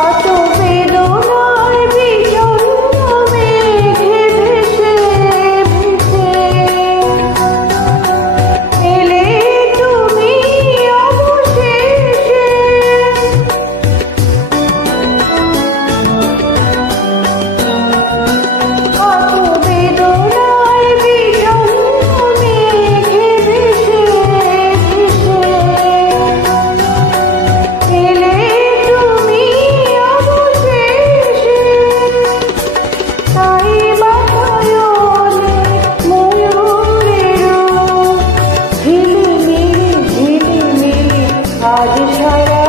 কত আজ সারা